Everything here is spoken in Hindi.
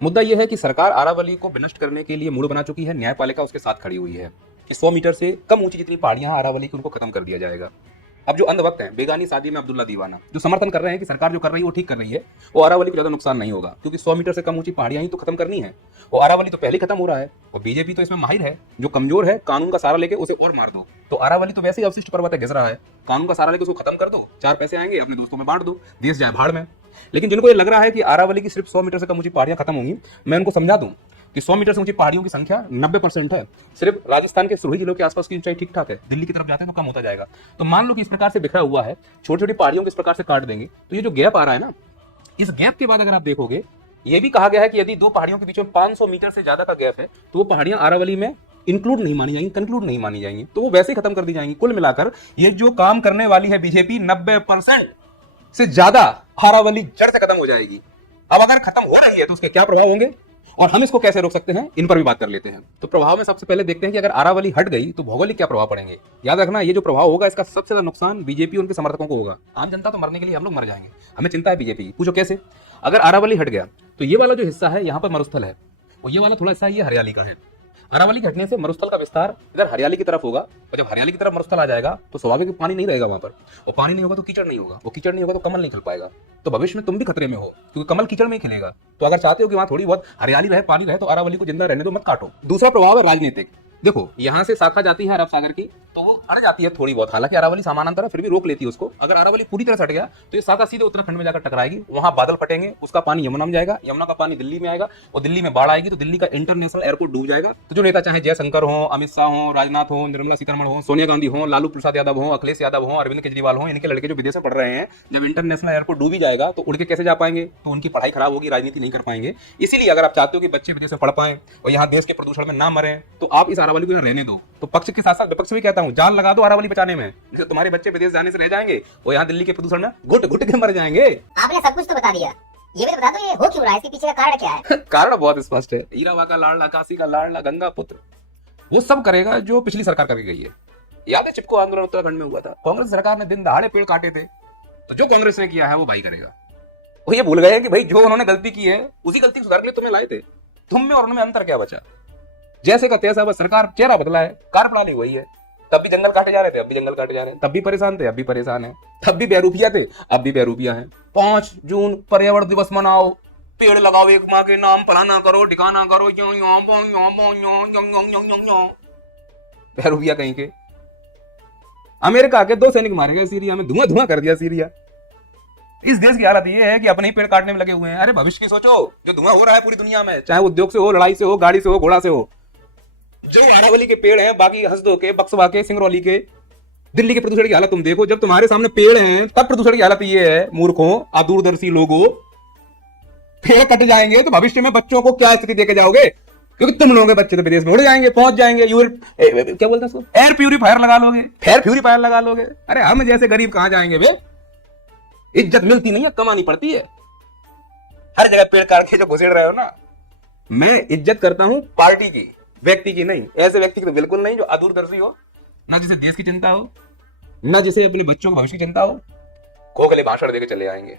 मुद्दा यह है कि सरकार अरावली को विनष्ट करने के लिए मूड बना चुकी है, न्यायपालिका उसके साथ खड़ी हुई है कि 100 मीटर से कम ऊंची जितनी पहाड़ियां अरावली की उनको खत्म कर दिया जाएगा। अब जो अंधभक्त हैं, बेगानी शादी में अब्दुल्ला दीवाना, जो समर्थन कर रहे हैं कि सरकार जो कर रही है वो ठीक कर रही है, वो अरावली को ज्यादा नुकसान नहीं होगा क्योंकि 100 मीटर से कम ऊंची पहाड़ियां ही तो खत्म करनी है। वो अरावली तो पहले ही खत्म हो रहा है और बीजेपी तो इसमें माहिर है, जो कमजोर है कानून का सहारा लेके उसे और मार दो। तो अरावली तो वैसे ही अवशिष्ट पर्वत है, घिस रहा है, कानून का सहारा लेके उसको खत्म कर दो, 4 पैसे आएंगे, अपने दोस्तों में बांट दो, देश जाए भाड़ में। लेकिन जिनको ये लग रहा है कि अरावली की सिर्फ 100 मीटर से कम ऊंची पहाड़ियां खत्म होंगी, मैं उनको समझा दूं कि 100 मीटर से ऊंची पहाड़ियों की संख्या 90% है। सिर्फ राजस्थान के सुरही जिलों के आसपास की ऊंचाई ठीक ठाक है, दिल्ली की तरफ जाते हैं तो कम होता जाएगा। तो मान लो कि इस प्रकार से बिखरा हुआ है, छोटी छोटी पहाड़ियों को इस प्रकार से काट देंगे तो ये जो गैप आ रहा है ना, इस गैप के बाद अगर आप देखोगे, ये भी कहा गया है कि यदि दो पहाड़ियों के बीच में 500 मीटर से ज्यादा का गैप है तो वो पहाड़ियां अरावली में इंक्लूड नहीं मानी जाएंगी, कंक्लूड नहीं मानी जाएंगी, तो वो वैसे ही खत्म कर दी जाएंगी। कुल मिलाकर ये जो काम करने वाली है बीजेपी, 90% से ज्यादा अरावली जड़ से खत्म हो जाएगी। अब अगर खत्म हो रही है तो उसके क्या प्रभाव होंगे और हम इसको कैसे रोक सकते हैं, इन पर भी बात कर लेते हैं। तो प्रभाव में सबसे पहले देखते हैं कि अगर अरावली हट गई तो भौगोलिक क्या प्रभाव पड़ेंगे। याद रखना, ये जो प्रभाव होगा इसका सबसे ज्यादा नुकसान बीजेपी और उनके समर्थकों को होगा। आम जनता तो मरने के लिए हम लोग मर जाएंगे, हमें चिंता है बीजेपी की। पूछो कैसे? अगर अरावली हट गया तो ये वाला जो हिस्सा है यहाँ पर मरुस्थल है और ये वाला थोड़ा हिस्सा ये हरियाली का है। अरावली घटने से मरुस्थल का विस्तार इधर हरियाली की तरफ होगा और जब हरियाली की तरफ मरुस्थल आ जाएगा तो स्वाभाविक पानी नहीं रहेगा वहां पर, और पानी नहीं होगा तो कीचड़ नहीं होगा, वो कीचड़ नहीं होगा तो कमल नहीं खिल पाएगा। तो भविष्य में तुम भी खतरे में हो क्योंकि कमल कीचड़ में ही खिलेगा। तो अगर चाहते हो कि वहां थोड़ी बहुत हरियाली रहे, पानी रहे, तो अरावली को जिंदा रहने दो, मत काटो। दूसरा प्रभाव है राजनीतिक। देखो, यहाँ से शाखा जाती है अरब सागर की तो वो अड़ जाती है थोड़ी बहुत, हालांकि अरावली समानांतर है फिर भी रोक लेती है उसको। अगर अरावली पूरी तरह से हट गया तो ये शाखा सीधे उत्तराखंड में जाकर टकराएगी, वहां बादल फटेंगे, उसका पानी यमुना में जाएगा, यमुना का पानी दिल्ली में आएगा और दिल्ली में बाढ़ आएगी तो दिल्ली का इंटरनेशनल एयरपोर्ट डूब जाएगा। तो जो नेता चाहे जयशंकर हो, अमित शाह हो, राजनाथ हो, निर्मला सीतारमण हो, सोनिया गांधी हो, लालू प्रसाद यादव हो, अखिलेश यादव हो, अरविंद केजरीवाल हो, इनके लड़के जो विदेश में पढ़ रहे हैं, जब इंटरनेशनल एयरपोर्ट डूब ही जाएगा तो उड़ के कैसे जा पाएंगे? तो उनकी पढ़ाई खराब होगी, राजनीति नहीं कर पाएंगे। इसीलिए अगर आप चाहते हो कि बच्चे विदेश में पढ़ पाएं और यहाँ देश के प्रदूषण में ना मरे तो आप इस अरावली को यहाँ रहने दो। तो पक्ष के साथ साथ विपक्ष भी कहता हूं, जान लगा दो अरावली बचाने में। जैसे तुम्हारे बच्चे विदेश जाने से रह जाएंगे वो यहाँ दिल्ली के प्रदूषण में घुट घुट के मर जाएंगे। आपने सब कुछ तो बता दिया, ये भी तो बता दो ये हो क्यों रहा है, इसके पीछे का कारण क्या है? कारण बहुत स्पष्ट है। हीरावा का लाडला, काशी का लाडला, गंगा पुत्र, वो सब करेगा जो पिछली सरकार करके गई है। याद है चिपको आंदोलन उत्तराखंड में हुआ था, कांग्रेस सरकार ने दिन दहाड़े पेड़ काटे थे, तो जो कांग्रेस ने किया है वो भाई करेगा। वो ये भूल गए कि भाई जो उन्होंने गलती की है उसी गलती को सुधार के लिए तुम्हें लाए थे, तुम में और उनमें अंतर क्या बचा? जैसे का तैसा, बस सरकार चेहरा बदला है, कार्यप्रणाली वही है। तब भी जंगल काटे जा रहे थे, अब भी जंगल काटे जा रहे हैं, तब भी परेशान थे, अब भी परेशान है, तब भी बेरूपिया थे, अब भी बेरूपिया है। 5 जून पर्यावरण दिवस मनाओ, पेड़ लगाओ एक माँ के नाम, फलाना करो, ठिकाना करो, बेरूपिया कहीं के। अमेरिका के 2 सैनिक मारे गए सीरिया में, धुआं धुआं कर दिया सीरिया। इस देश की हालत ये है कि अपने ही पेड़ काटने में लगे हुए हैं। अरे भविष्य की सोचो, जो धुआं हो रहा है पूरी दुनिया में, चाहे उद्योग से हो, लड़ाई से हो, गाड़ी से हो, घोड़ा से हो, जो अरावली के पेड़ हैं, बाकी हसदो के, बक्सवा के, सिंगरौली के, दिल्ली के प्रदूषण की हालत तुम देखो। जब तुम्हारे सामने पेड़ हैं तब प्रदूषण की हालत ये है। मूर्खों, अदूरदर्शी लोगों, पेड़ कट जाएंगे तो भविष्य में बच्चों को क्या स्थिति देके जाओगे? क्योंकि तुम लोगों के बच्चे तो विदेश में उड़ जाएंगे, पहुंच जाएंगे, क्या बोलते हैं, एयर प्यूरिफायर लगा लोगे, फेयर प्यूरिफायर लगा लोगे। अरे हम जैसे गरीब कहां जाएंगे बे? इज्जत मिलती नहीं है, कमानी पड़ती है। हर जगह पेड़ काट के जो घुसेड़ रहे हो ना, मैं इज्जत करता हूं पार्टी की, व्यक्ति की नहीं। ऐसे व्यक्ति की तो बिल्कुल नहीं जो अदूरदर्शी हो, ना जिसे देश की चिंता हो, ना जिसे अपने बच्चों के भविष्य की चिंता हो, खोखले भाषण देके चले आएंगे।